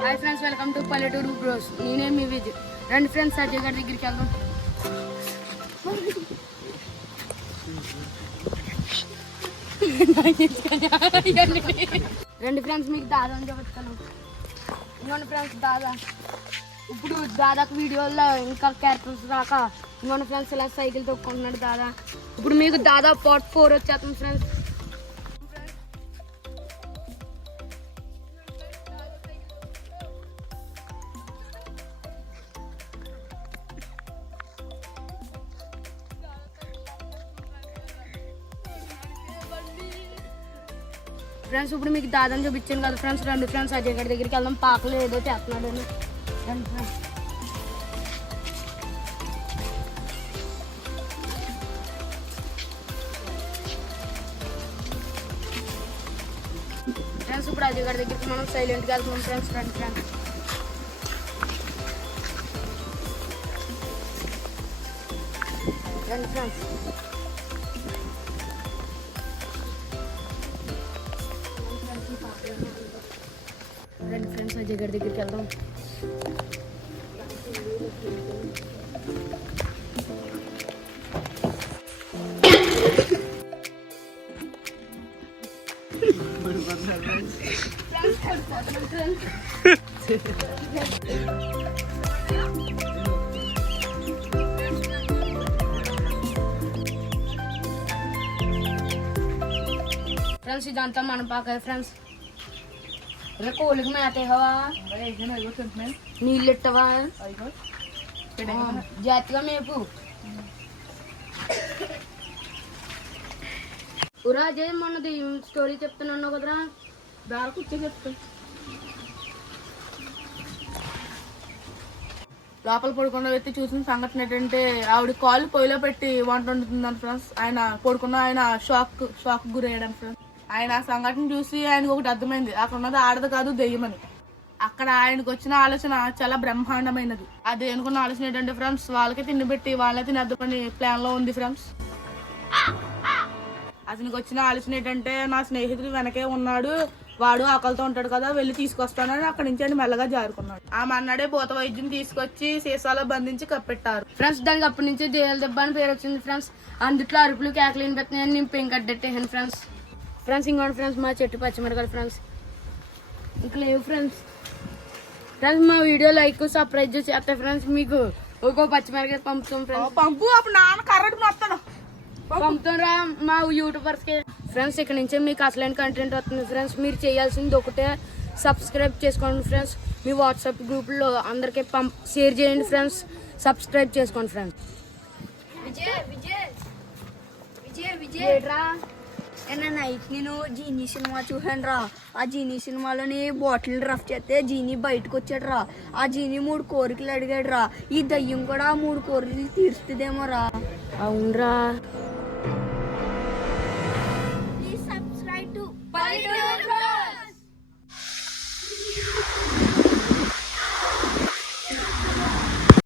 Hi friends, welcome to పల్లెటూరు bros. నేనే మీ విజయ్. రండి ఫ్రెండ్స్, అజయ్ గారి దగ్గరికి వెళ్దాం. రండి ఫ్రెండ్స్, మీకు దాదా అని చెప్తాను. ఇంకోండి ఫ్రెండ్స్, దాదా. ఇప్పుడు దాదాకు వీడియోలో ఇంకా క్యారెక్టర్స్ రాక ఇంకోండి ఫ్రెండ్స్ ఇలా సైకిల్ తొక్కుంటున్నాడు దాదా. ఇప్పుడు మీకు దాదా పార్ట్ 4 వచ్చేస్తుంది ఫ్రెండ్స్. ఫ్రెండ్స్ ఇప్పుడు మీకు దాదాని చూపించాను కదా ఫ్రెండ్స్. రండి ఫ్రెండ్స్, అజయ్ గారి దగ్గరికి వెళ్దాం. పాకలు ఏదో చేస్తున్నాడు అని. రండి ఫ్రెండ్స్. ఫ్రెండ్స్ ఇప్పుడు అజయ్ గారి దగ్గరికి మనం సైలెంట్గా వెళ్తున్నాం ఫ్రెండ్స్. రండి ఫ్రెండ్స్. రండి ఫ్రెండ్స్. రండి ఫ్రెండ్స్, అజయ్ గారి దగ్గరికి వెళ్దాం. ఫ్రెండ్స్ ఇదంతా మనం పాక ఫ్రెండ్స్. కోళ్ళకి మేత హవా, నీళ్ళు ఇట్టవా, జాతిగా మేపు. ఊరాజే మొన్నది స్టోరీ చెప్తున్నాను కదరా, దాని కూర్చో చెప్తా. లోపల పడుకున్న వ్యక్తి చూసిన సంఘటన ఏంటంటే ఆవిడ కాళ్ళు పొయ్యిలో పెట్టి వంట వండుతుందని ఫ్రెండ్స్. ఆయన పడుకున్న ఆయన షాక్ గురయ్యాడు ఫ్రెండ్స్. ఆయన ఆ సంఘటన చూసి ఆయనకు ఒకటి అర్థమైంది, అక్కడ ఉన్నది ఆడదు కాదు దెయ్యమని. అక్కడ ఆయనకు వచ్చిన ఆలోచన చాలా బ్రహ్మాండమైనది. అది అనుకున్న ఆలోచన ఏంటంటే ఫ్రెండ్స్, వాళ్ళకి తిండి పెట్టి వాళ్ళని తినద్దని ప్లాన్ లో ఉంది ఫ్రెండ్స్. అతనికి వచ్చిన ఆలోచన ఏంటంటే, నా స్నేహితుడు వెనకే ఉన్నాడు, వాడు ఆకలితో ఉంటాడు కదా, వెళ్ళి తీసుకొస్తానని అక్కడి నుంచి ఆయన మెల్లగా జారుకున్నాడు. ఆ మన్నాడే భూత వైద్యం తీసుకొచ్చి సీసాలో బంధించి కప్పెట్టారు ఫ్రెండ్స్. దానికి అప్పటి నుంచి జైలు దెబ్బ అని పేరు వచ్చింది ఫ్రెండ్స్. అందుట్లో అరుపులు కేకలు వినిపెట్టినాయని నేను పెంకి కట్టేసాను ఫ్రెండ్స్. ఫ్రెండ్స్ ఇంకోటి ఫ్రెండ్స్, మా చెట్టు పచ్చిమిరకాయలు ఫ్రెండ్స్ ఇంకా లేవు ఫ్రెండ్స్. ఫ్రెండ్స్ మా వీడియో లైక్ సబ్స్క్రైబ్ చేస్తే ఫ్రెండ్స్ మీకు ఒక్కో పచ్చిమిరకాయ పంపుతాం ఫ్రెండ్స్. పంపు అప్పుడు నాన్న కర్రటి మొత్తం పంపుతారా మా యూట్యూబర్స్కి. ఫ్రెండ్స్ ఇక్కడ నుంచి మీకు అసలైన కంటెంట్ వస్తుంది ఫ్రెండ్స్. మీరు చేయాల్సింది ఒకటే, సబ్స్క్రైబ్ చేసుకోండి ఫ్రెండ్స్. మీ వాట్సాప్ గ్రూప్లో అందరికీ షేర్ చేయండి ఫ్రెండ్స్. సబ్స్క్రైబ్ చేసుకోండి ఫ్రెండ్స్. నైట్ నేను జీనీ సినిమా చూసాను రా. ఆ జీనీ సినిమాలోని బాటిల్ రఫ్ చేస్తే జీనీ బయటకు వచ్చాడు రా. ఆ జీనీ 3 కోరికలు అడిగాడు రా. ఈ దయ్యం కూడా 3 కోరికలు తీరుస్తుందేమో రా. అవునరా.